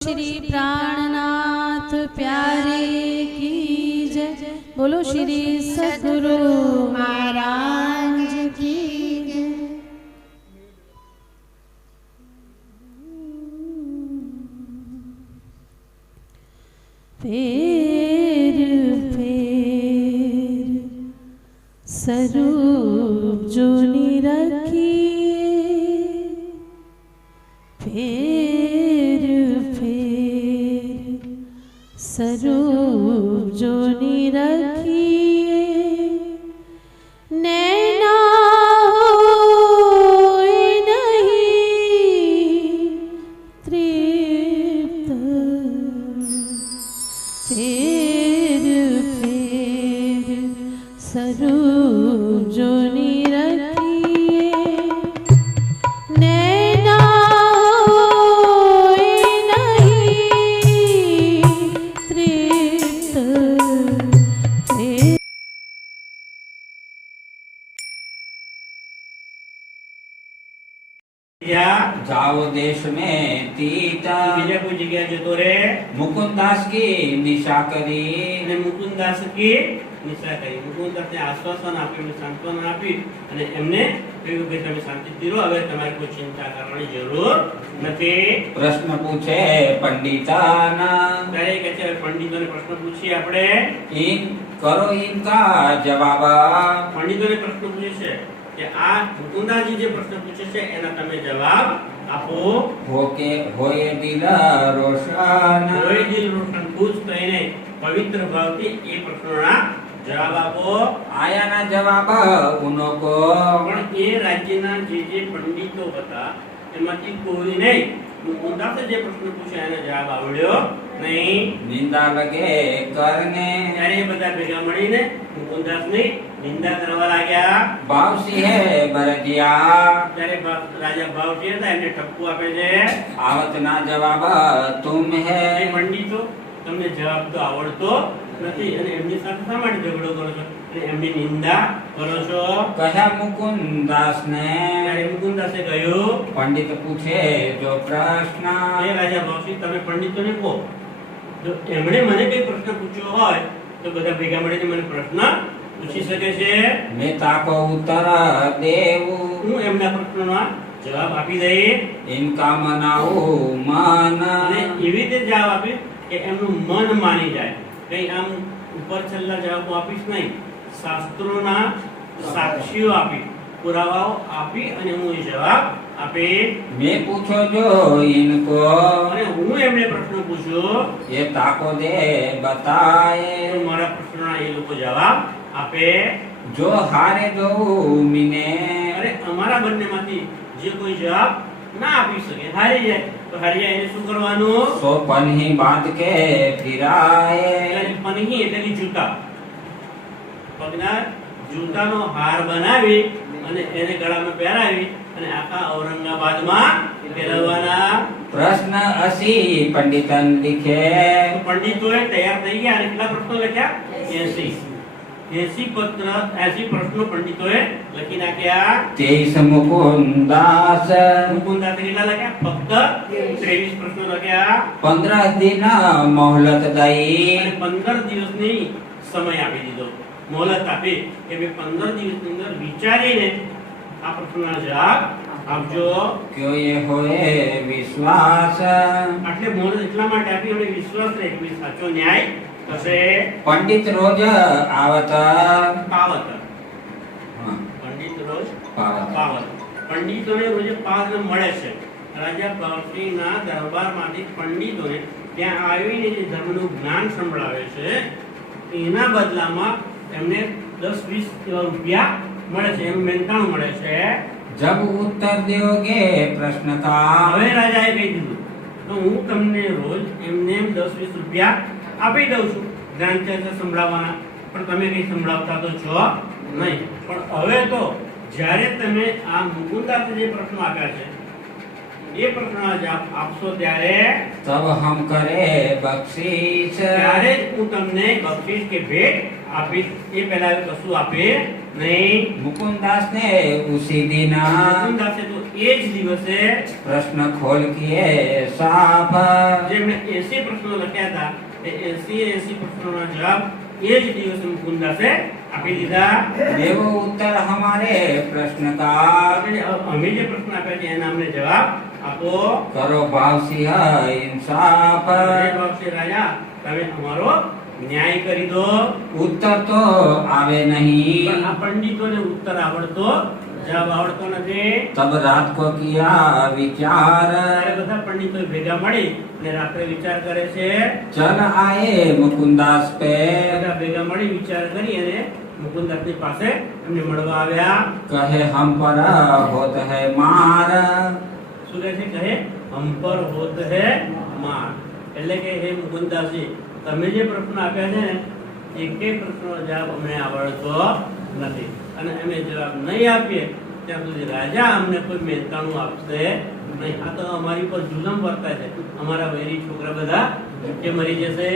श्री प्राणनाथ प्यारे की जय। बोलो श्री सद्गुरु महाराज की जय। फेर फेर स्वरूप जो निरखिए, फेर फेर स्वरूप जो निरखिए, नैना होए नहीं तृप्त, फेर फेर स्वरूप जो निरखिए, नैना होए नहीं तृप्त, फेर जाओ देश में तीता બીજા કોઈ જગ્યા જતો રે मुकुंदास की निशा करी અને મુકુંદાસ की નિશા કરી મુકુંદાસને આશ્વાસન આપ્યું, સાંત્વના આપી અને એમને કહ્યું કે તમે શાંતિથી રહો, હવે તમારે કોઈ ચિંતા કરવાની જરૂર નથી। प्रश्न पूछे पंडिताना ત્યારે કહે છે પંડિતોને પ્રશ્ન પૂછીએ આપણે। इन करो इनका जवाब પંડિતોને પ્રશ્ન પૂછે છે કે આ મુકુંદાજી જે પ્રશ્ન પૂછે છે એના તમે જવાબ આપો। होके होए दिल रोशन કોઈ દિલ રોશન પૂછ તો એને પવિત્ર ભાવથી એ પ્રશ્નોના જવાબ આપો। आया ना जवाब उनको પણ એ રાજ્યના જે પંડિતો હતા એમાંથી કોઈ નહીં મુકુંદાસે જે પ્રશ્ન પૂછ્યા એનો જવાબ આવડ્યો નહીં। निंदा लगे करने ત્યારે એ બધા ભેગા મળીને મુકુંદાસની નિંદા કરવા लाग्યા। बावसी है बरजिया ત્યારે રાજા ભાવજી હતા એમને ઠપકો આપે છે आवत ना जवाब तुम है એ પંડિતો તમને જવાબ તો આવડતો નથી અને એમની સાથે શા માટે ઝઘડો કરો છો અને એમની નિંદા કરો છો। कहा मुकुंदास ने ત્યારે મુકુંદાસે કહ્યું पंडित पूछे जो प्रश्न એ રાજા ભાવજી તમે પંડિતોને કહો, જો એમણે મને કઈ પ્રશ્ન પૂછ્યો હોય તો બધા ભેગા મળીને મને પ્રશ્ન પૂછી શકે છે। मैं ताको उत्तर देऊ હું એમના પ્રશ્નોના જવાબ આપી દઈશ इनका मनाऊ मन અને એવી રીતે જવાબ આપીશ કે એમનું મન માની જાય। કઈ આમ ઉપર છેલ્લા જવાબો આપીશ નહીં, શાસ્ત્રોના સાક્ષીઓ આપી, પુરાવાઓ આપી અને હું એ જવાબ આપીશ। मैं पूछो जो इनको અને હું એમને પ્રશ્ન પૂછ્યો ये ताको दे बताए તો મારા પ્રશ્નોના એ લોકો જવાબ આપે। जो हारे दो मिने અરે અમારા બંનેમાંથી જે કોઈ જવાબ ના આપી શકે, હારી જાય તો હારી જાય એને શું કરવાનું? सो पन्ही बांध के फिराए એટલે પનહી એટલે કે જૂતા, પગના જૂતાનો હાર બનાવી અને એને ગળામાં પહેરાવી અને આખા ઔરંગાબાદમાં ફેરવવાના। प्रश्न असी पंडितन लिखे તો પંડિતોએ તૈયાર થઈ ગયા અને કેટલા પ્રશ્નો લખ્યા? 80 પત્ર 80 પ્રશ્નો પંડિતોએ લખી નાખ્યા। 23 मुकुंदास મુકુંદાસે કેટલા લખ્યા? ફક્ત 23 પ્રશ્નો લખ્યા 15 दिन मोहलत दई અને 15 દિવસની સમય આપી દીધો, મોહલત આપી કે ભાઈ 15 દિવસની અંદર વિચારીને આ પ્રશ્નના જવાબ આપજો। क्यों ये होए विश्वास આટલે મોહલત એટલા માટે આપી અને વિશ્વાસ રહે કે સાચો ન્યાય થશે। पंडित रोज आवत પાવત, हाँ, પંડિત રોજ पावत પાવત, પંડિતોને રોજે પાવત મળે છે। રાજા ભાવજીના દરબારમાંથી પંડિતોને ત્યાં આવીને જે ધર્મનું જ્ઞાન સંભળાવે છે એના બદલામાં એમને 10-20 એવા રૂપિયા મળે છે, એનું મહેનતાણું મળે છે। जब उत्तर दोगे प्रश्न का હવે રાજાએ કહી દીધું તો હું તમને રોજ એમને 10-20 રૂપિયા આપી દઉં છું જ્ઞાન ચર્ચા સંભળાવવાના, પણ તમે કઈ સંભળાવતા તો છો નહીં। પણ હવે તો જ્યારે તમે આ મુકુંદાસે જે પ્રશ્નો આપ્યા છે એ પ્રશ્નના જવાબ આપશો ત્યારે तब हम करे बख्शीश ત્યારે જ હું તમને બક્ષિસ કે ભેટ આપીશ, એ પહેલા કશું આપે नहीं। मुकुंदास ने उसी दिन मुकुंदास तो એ જ દિવસે प्रश्न खोल किए साफ। જે એમણે 80 પ્રશ્નો લખ્યા હતા એ 80 પ્રશ્નોના જવાબ એ જ દિવસે મુકુંદાસે આપી દીધા। देवो उत्तर हमारे प्रश्न का, અમે જે પ્રશ્ન આપ્યા છે એના અમને જવાબ આપો। करो भाव सिंह इंसाफ। હે બાપસી રાજા, તમે અમારો ન્યાય કરી દો। उत्तर तो आवे પણ नहीं। આ પંડિતોને ઉત્તર આવડતો જવાબ આવડતો નથી। तब रात को किया विचार, ત્યારે બધા પંડિતો ભેગા મળી અને રાત્રે વિચાર કરે છે। चल आए मुकुंदास पे। બધા ભેગા મળી વિચાર કરી અને મુકુંદાસની પાસે એમને મળવા આવ્યા। कहे हम पर होत है मार। શું કહે છે? કહે હમ પર હોત હે માર। એટલે કે હે મુકુંદાસજી, તમે જે પ્રશ્ન આપ્યા છે ને એકેય પ્રશ્નનો જવાબ અમને આવડતો નથી અને અમે જવાબ નહીં આપીએ ત્યાં સુધી રાજા અમને કોઈ મહેનતાણું આપશે નહીં। આ તો અમારી પર જુલમ વર્તાય છે। અમારા વૈરી છોકરા બધા ભૂખે મરી જશે।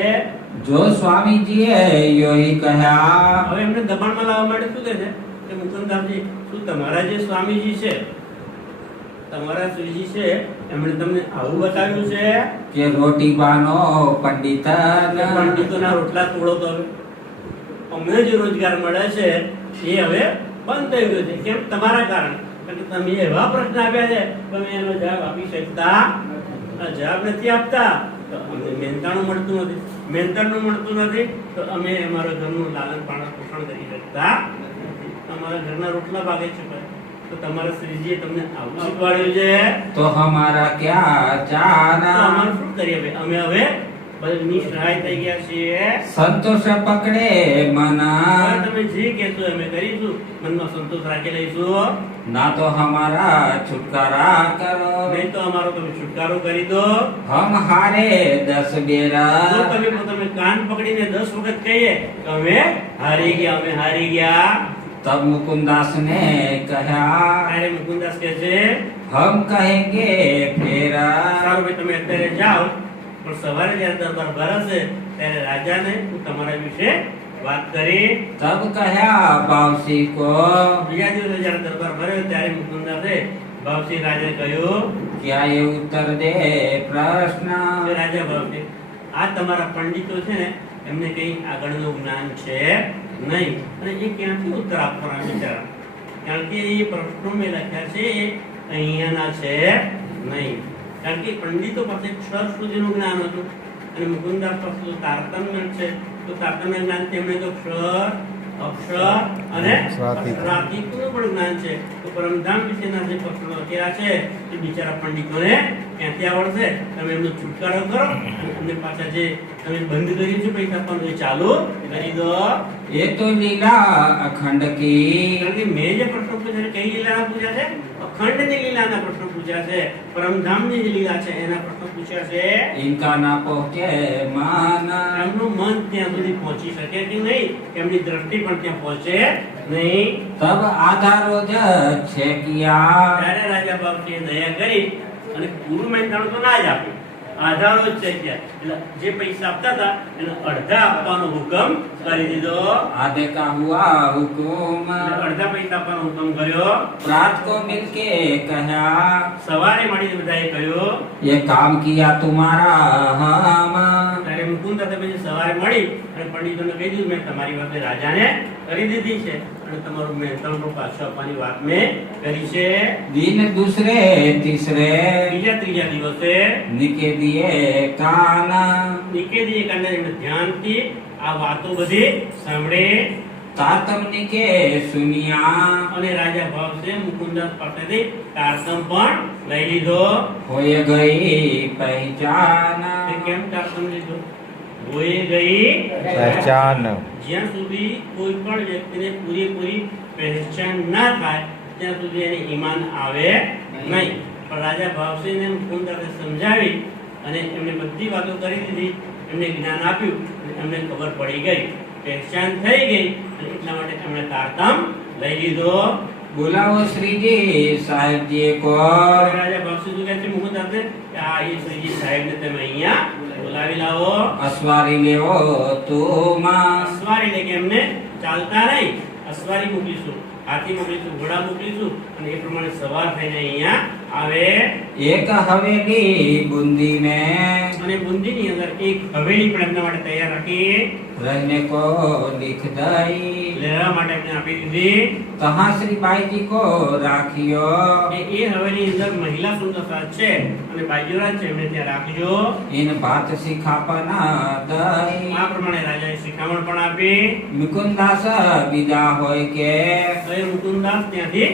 जो स्वामी जी है यो ही कहा। હવે એમને દબાણમાં લાવવા માટે શું કહે છે કે મુકુંદાસજી, શું તમારા જે સ્વામીજી છે, તમારા શ્રીજી છે, એમણે તમને આવું બતાવ્યું છે કે રોટી બાનો પંડિત કે પંડિતોના રોટલા તોડો? તો હવે અમને જે રોજગાર મળે છે એ હવે બંધ થઈ ગયો છે। કેમ? તમારા કારણે। કારણ કે તમે એવા પ્રશ્ન આપ્યા છે તમે એનો જવાબ આપી શકતા જવાબ નથી આપતા તો અમને મહેનતાણું મળતું નથી। મહેનતાણું મળતું નથી તો અમે અમારા ઘરનું લાલન પાલન પોષણ કરી શકતા નથી। અમારા ઘરના રોટલા ભાગે છે તો તમારા શ્રીજીએ તમને આવું શીખવાડ્યું છે તો હમારા ક્યાં તો જાના। અમારે શું કરીએ ભાઈ? અમે હવે બધી નિસહાય થઈ ગયા છીએ। સંતોષ પકડે હવે મના, તમે જે કહેશો અમે કરીશું, મનમાં સંતોષ રાખી લઈશું। ના તો હમારા છુટકારા કરો। નહીં તો અમારો તમે છુટકારો કરી દો। હમ હારે 10 ડેરા। જો તમે પોતાને કાન પકડીને 10 વખત કહીએ કે અમે હારી ગયા, અમે હારી ગયા, तब मुकुंदास ने कहा ત્યારે મુકુંદાસ કહે છે हम कहेंगे फिर। સારું ભાઈ, તમે અત્યારે જાઓ પણ સવારે જ્યારે દરબાર ભરાશે ત્યારે રાજાને હું તમારા વિશે વાત કરી। तब कहा बावसी को બીજા દિવસે જ્યારે દરબાર ભર્યો ત્યારે મુકુંદાસે બાવસી રાજાને કહ્યું क्या ये उत्तर दे प्रश्न। કે રાજા બાવસી, આ તમારા પંડિતો છે ને એમને કઈ આગળનું જ્ઞાન છે નહીં અને એ ક્યાંથી ઉત્તર આપવાના બિચારા? કારણ કે એ પ્રશ્નો મેં લખ્યા છે એ અહીંયાના છે નહીં। કારણ કે પંડિતો પાસે અક્ષર સુધીનું જ્ઞાન હતું અને મુકુંદાસ પાસે તો તારતમ્ય છે તો તારતમ્ય જ્ઞાન તેમણે તો અક્ષર, અક્ષર અને અક્ષરાતીતનું પણ જ્ઞાન છે। તો પરમધામ વિશેના જે પ્રશ્નો લખ્યા છે એ બિચારા પંડિતોને ક્યાંથી આવડશે? તમે એમનો છુટકારો કરો અને અમને પાછા જે તમે બંધ કર્યું છે પૈસા આપવાનું એ ચાલુ કરી દો। ये तो लीला अखंड की। કારણ કે મેં જે પ્રશ્નો પૂછ્યા છે કઈ લીલાના પૂછ્યા છે? અખંડની લીલાના પ્રશ્નો પૂછ્યા છે। પરમધામની જે લીલા છે એના પ્રશ્નો પૂછ્યા છે। इनका ना पहुँचे मन। એમનું મન ત્યાં સુધી પહોંચી શકે કે નહીં, એમની દ્રષ્ટિ પણ ત્યાં પહોંચે નહીં। तब आधा रोज छे किया। ત્યારે રાજા બાપજીએ દયા કરી અને પૂરું મહેનતાણું તો ના જ આપ્યું, આધારો જ છે ત્યાં। એટલે જે પૈસા આપતા હતા એને અડધા આપવાનો હુકમ કરી દીધો आधे का हुआ हुकुम। અને અડધા પૈસા આપવાનો હુકમ કર્યો। रात को मिलके कहा સવારે મળીને બધાએ કહ્યું ये काम किया तुम्हारा हम। ત્યારે મુકુંદાસે પછી સવારે મળી અને પંડિતોને કહી દીધું મેં તમારી વાત રાજાને કરી દીધી છે અને તમારું મહેનતાણું પણ પાછું આપવાની વાત મેં કરી છે। दिन दूसरे तीसरे બીજા ત્રીજા દિવસે निके दिए कान। નિકેતી એકાંતે એમણે ધ્યાનથી આ વાતો બધી સાંભળી तातम निके सुनिया। અને રાજા ભાવસે મુકુંદાસ પાસેથી તારતમ પણ લઈ લીધો। होए गई पहचान। તે કેમ તારતમ લીધો? હોઈ ગઈ પહેચાન। જ્યાં સુધી કોઈ પણ વ્યક્તિને પૂરેપૂરી પહેચાન ના થાય ત્યાં સુધી એને ઈમાન આવે નહીં। પણ રાજા ભાવસીને મુકુંદાસે સમજાવી અને એમને બધી વાતો કરી દીધી, એમને જ્ઞાન આપ્યું અને એમને ખબર પડી ગઈ, પહેચાન થઈ ગઈ અને એટલા માટે એમણે તારતમ લઈ લીધો। बुलाओ श्री जी साहेब जी को। રાજા ભાવસી કહે છે મુકુંદાસને કે આ એ શ્રીજી સાહેબને તમે અહીંયા બોલાવી લાવો। अस्वारी ले तुम। અસવારી એટલે કે એમને ચાલતા નહીં, અસવારી મોકલીશું, હાથી મોકલીશું, ઘોડા મોકલીશું અને એ પ્રમાણે સવાર થઈને અહીંયા આવે एक हवेली बूंदी में અને બુંદીની અંદર એક હવેલી પણ એમના માટે તૈયાર રાખી रहने को लिख दई। લેવા માટે એમને આપી દીધી। तहाँ श्री बाई जी को राखियो એ હવેલી અંદર મહિલા સુંદરતા છે અને બાજીરાજ છે એમને ત્યાં રાખજો। इन बात सिखापना दई। આ પ્રમાણે રાજાએ શિખામણ પણ આપી। मुकुंदास विदा होय के હવે મુકુંદાસ ત્યાંથી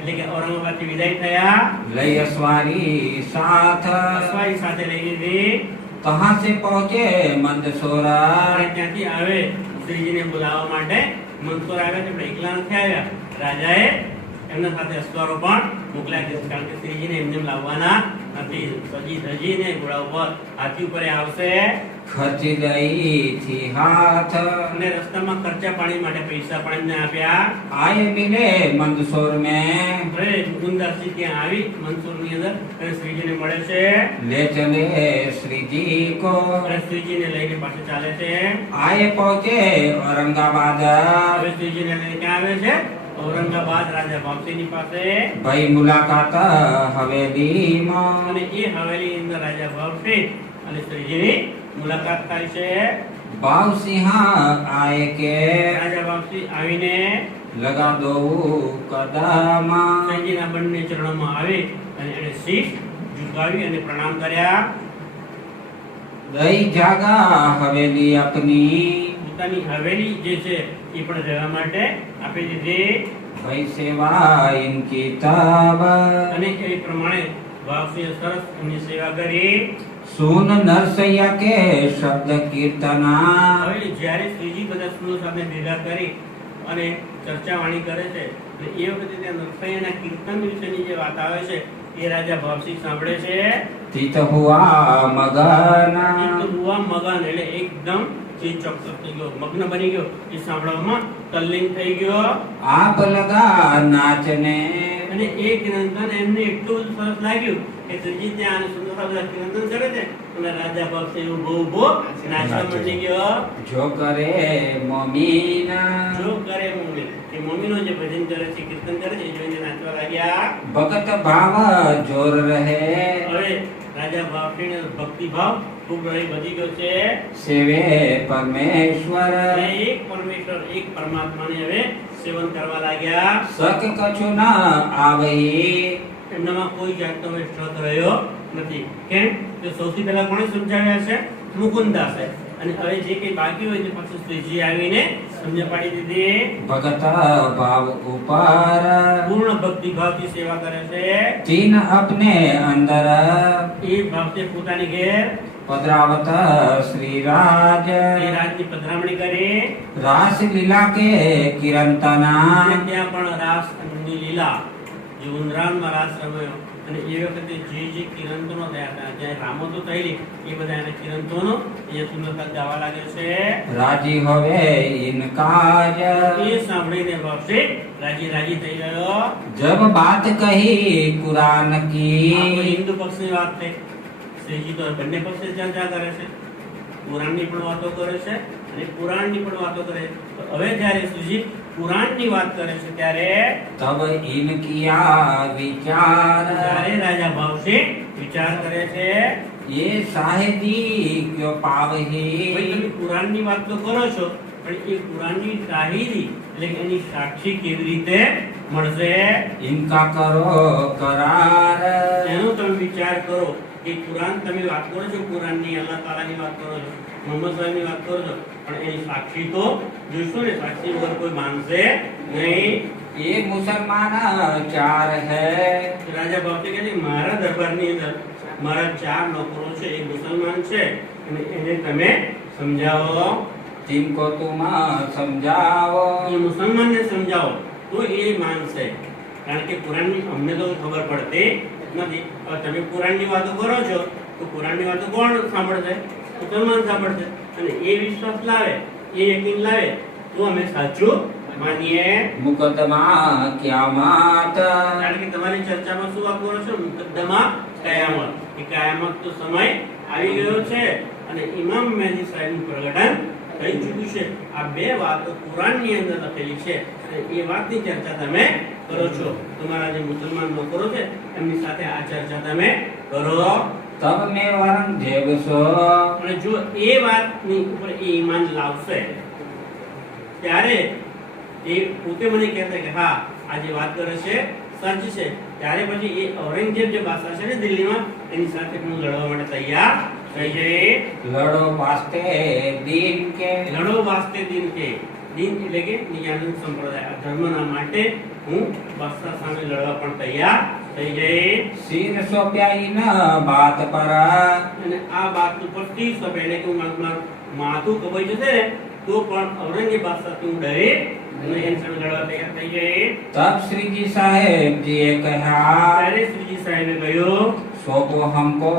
એટલે કે ઔરંગાબાદથી વિદાય થયા। लय अस्वारी साथ અશ્વારી સાથે લઈ લીધી तहाँ से पहुँचे मंदसौरा। અને ત્યાંથી આવે શ્રીજીને બોલાવવા માટે મંદસોર આવ્યા છે પણ એકલા નથી આવ્યા। રાજાએ એમના સાથે અશ્વારો પણ મોકલ્યા છે કારણ કે શ્રીજીને એમને લાવવાના નથી। સજી ધજીને ઘોડા ઉપર હાથી ઉપર એ આવશે खर्ची दई थी हाथ અને રસ્તામાં ખર્ચા પાણી માટે પૈસા પણ એમને આપ્યા। आए मिले मंदसौर में હવે મુકુંદાસજી ત્યાં આવી મંદસોરની અંદર અને શ્રીજીને મળે છે ले चले श्री जी को। અને શ્રીજીને લઈને પાછા ચાલે છે। आए पहुँचे औरंगाबाद હવે શ્રીજીને લઈને ક્યાં આવે છે ઔરંગાબાદ રાજા ભક્તિની પાસે। भाई मुलाकात हवेली में અને એ હવેલી અંદર રાજા ભક્તિ અને શ્રીજીની મુલાકાત થાય છે। बाव सिंहा आए के રાજા ભક્તિ આવીને लगा दो कदमा શ્રીજીના બંને ચરણોમાં આવી અને એને શીશ ઝુકાવી અને પ્રણામ કર્યા। दई जागा हवेली अपनी પોતાની હવેલી જે છે એ પણ રહેવા માટે આપી દીધી भाई सेवा इनकी तब અને એ પ્રમાણે ભક્તિએ સરસ એમની સેવા કરી। सुन नरसैया के शब्द कीर्तना હવે જ્યારે શ્રીજી બધા સુનો સાથે ભેગા કરી અને ચર્ચા વાણી કરે છે એટલે એ વખતે ત્યાં નરસૈયાના કીર્તન વિશેની જે વાત આવે છે એ રાજા ભવસિંહ સાંભળે છે। तीत हुआ मगन એક હુઆ મગન એટલે એકદમ ચીજ ચોક્કસ થઈ ગયો મગ્ન બની ગયો એ સાંભળવામાં તલ્લીન થઈ ગયો। आप लगा नाचने અને એ કીર્તન એમને એટલું સરસ લાગ્યું કે શ્રીજી ત્યાં સુંદરતા બધા કીર્તન કરે છે અને રાજા ભવસિંહ ઊભો ઊભો નાચવા માંડી ગયો। जो करे मोमीना જો કરે મમ્મી કે મમ્મીનો જે ભજન કરે છે કીર્તન કરે છે એ જોઈને નાચવા લાગ્યા। भगत भाव जोर रहे હવે રાજા ભક્તિનો ભક્તિ ભાવ ખૂબ વધી ગયો છે। सेवे परमेश्वर અને એક પરમેશ્વર એક પરમાત્માને હવે સેવન કરવા લાગ્યા। सक कछु न आवही એમનામાં કોઈ જાતનો હવે શક રહ્યો નથી। કેમ કે સૌથી પહેલા કોણે સમજાવ્યા છે મુકુંદાસે અને હવે જે કંઈ બાકી હોય તે પછી શ્રીજી આવીને સમજ પાડી દીધી। भगत भाव ऊपर પૂર્ણ ભક્તિ ભાવથી સેવા કરે છે। तीन अपने अंदर એ ભાવથી પોતાની ઘેર पदरावत श्री राज એ રાજની પધરામણી કરી रास लीला के किरंतना અને ત્યાં પણ રાસની લીલા જે ઉંદરાનમાં રાસ રમ્યો અને એ વખતે જે કિરંતનો થયા હતા જ્યાં રામતો થયેલી એ બધા એના કિરંતોનો એ સુંદરતા ગાવા લાગે છે। राजी होवे इनकाज એ સાંભળીને ભક્તિ રાજી રાજી થઈ ગયો। जब बात कही कुरान આ કોઈ की હિન્દુ પક્ષની વાત થઈ શ્રીજી તો બંને પક્ષે ચર્ચા કરે છે પુરાણની પણ વાતો કરે છે અને પુરાણની પણ વાતો કરે છે। તો હવે જ્યારે શ્રીજી પુરાણની વાત કરે છે ત્યારે तब इन किया विचार ત્યારે રાજા ભાવસિંહ વિચાર કરે છે ये साहेदी क्यों पावही ભાઈ તમે પુરાણની વાત તો કરો છો પણ એ પુરાણની શાહિદી એટલે કે એની સાક્ષી કેવી રીતે મળશે इनका करो करार એનો તમે વિચાર કરો કે પુરાણ તમે વાત કરો છો પુરાણની અલ્લાહ તાલાની વાત કરો છો મોહમ્મદ સાહેબની વાત કરો છો પણ એની સાક્ષી તો જોઈશું ને સાક્ષી વગર કોઈ માનશે નહીં। ये मुसलमान चार है રાજા ભક્તિ કહે છે મારા દરબારની અંદર મારા ચાર નોકરો છે એ મુસલમાન છે અને એને તમે સમજાવો। जिनको तुम समझाओ એ મુસલમાનને સમજાવો તો એ માનશે કારણ કે પુરાણની અમને તો ખબર પડતી નથી। હવે તમે પુરાણની વાતો કરો છો તો પુરાણની વાતો કોણ સાંભળશે મુસલમાન સાંભળશે અને એ વિશ્વાસ લાવે એ યકીન લાવે તો અમે સાચું માનીએ। मुकदमा क्यामत કારણ કે તમારી ચર્ચામાં શું વાત કરો છો મુકદ્દમા કયામત એ કયામત તો સમય આવી ગયો છે અને ઇમામ મહેદી સાહેબનું પ્રગટન થઈ ચૂક્યું છે। આ બે વાતો કુરાનની અંદર લખેલી છે અને એ વાતની ચર્ચા તમે કરો છો, તમારા જે મુસલમાન નોકરો છે એમની સાથે આ ચર્ચા તમે કરો. तब मैं वरन जेबसो અને જો એ વાતની ઉપર એ ઈમાન લાવશે ત્યારે એ પોતે મને કહેતા કે હા આ જે વાત કરે છે સાચી છે, ત્યારે પછી એ ઔરંગઝેબ જે બાદશાહ છે ને દિલ્હીમાં એની સાથે હું લડવા માટે તૈયાર થઈ જઈ. लड़ो वास्ते दीन के લડો વાસ્તે દિન કે, દિન એટલે કે નિયાનંદ સંપ્રદાય, આ ધર્મના માટે હું બાદશાહ સામે લડવા પણ તૈયાર થઈ જઈ. सिर सोप्याई न बात पर અને આ વાત ઉપર 30 વર્ષ પહેલે કે હું મારું માથું કપાઈ જશે ને તો પણ ઔરંગઝેબ બાદશાહથી હું ડરે અને એની સામે લડવા તૈયાર થઈ જઈ. तब श्री जी साहेब जी कहा ત્યારે શ્રીજી સાહેબે કહ્યું सौंपो हमको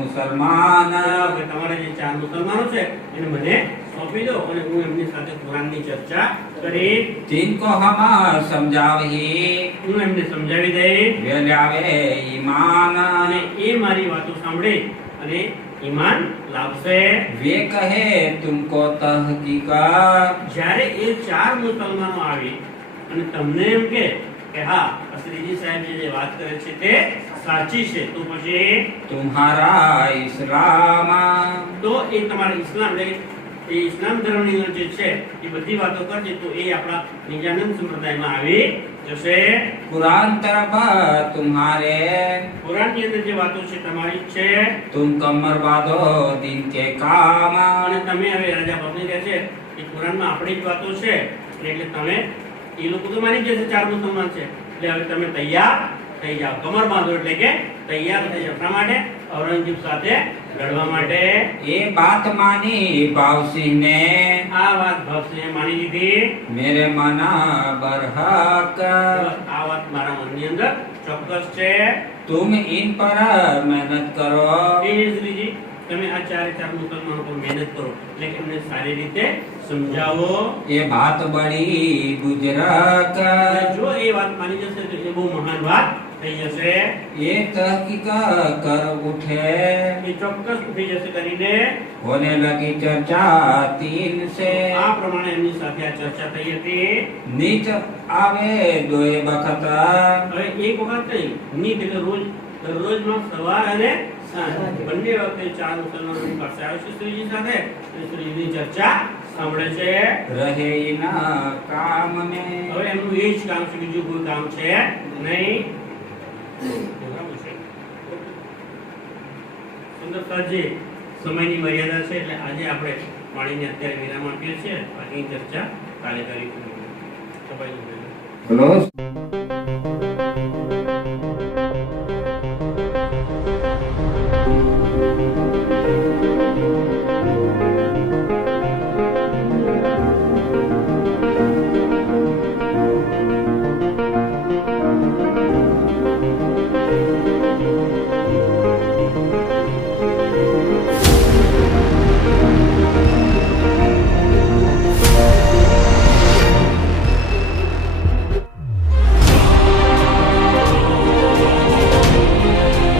मुसलमान કે તમારે જે 4 મુસલમાનો છે એને મને સોંપી દો અને હું એમની સાથે કુરાનની ચર્ચા કરી, जिनको हम समझावही હું એમને સમજાવી દઈશ वे लावे ईमान અને એ મારી વાતો સાંભળે અને ઈમાન લાવશે. वे कहे तुमको तहकीका જ્યારે એ 4 મુસલમાનો આવી અને તમને એમ કે હા શ્રીજી સાહેબ જે વાત કરે છે તે સાચી છે, તો પછી तुम्हारा इस्लाम તો એ તમારા ઇસ્લામ એટલે એ ઇસ્લામ ધર્મની અંદર જે છે એ બધી વાતો કરશે તો એ આપણા નિજાનંદ સંપ્રદાયમાં આવી જશે. कुरान तरफ तुम्हारे કુરાનની અંદર જે વાતો છે તમારી જ છે तुम कमर बांधो दिन के काम અને તમે હવે રાજા પત્ની કહે છે કે કુરાનમાં આપણી જ વાતો છે એટલે તમે એ લોકો તો માની જશે 4 મુસલમાન છે એટલે હવે તમે તૈયાર થઈ જાઓ. કમર બાંધો એટલે કે તૈયાર થઈ જાઓ. શા માટે? ઔરંગઝેબ સાથે લડવા માટે. ये बात मानी भाव सिंह ने આ વાત ભક્તને માની લીધી. मेरे मना बरहक આ વાત મારા મનની અંદર ચોક્કસ છે. तुम इन पर मेहनत करो એ શ્રીજી તમે આ 4 મુસલમાનો પર મહેનત કરો એટલે કે એમને સારી રીતે સમજાવો. ये बात बड़ी बुजुर्ग અને જો એ વાત માની જશે તો એ બહુ મહાન વાત થઈ જશે. ये तहकीक कर उठे એ ચોક્કસ ઉઠી જશે કરીને होने लगी चर्चा 3 से આ પ્રમાણે એમની સાથે આ ચર્ચા થઈ હતી. नीच आवे दोए बखत હવે એક વખત નહીં, નીત એટલે રોજ, દરરોજમાં સવાર અને સાંજ બંને વખતે 4 મુસલમાનોની પાસે આવે છે શ્રીજી સાથે અને શ્રીજીની ચર્ચા સાંભળે છે. रहे इन काम में હવે એમનું એ જ કામ છે, બીજું કોઈ કામ છે નહીં. બરાબર છે. સુંદરતાજી સમયની મર્યાદા છે એટલે આજે આપણે પાણીને અત્યારે વિરામ આપીએ છીએ. બાકીની ચર્ચા કાલે કરીશું. સફાઈ क्लोज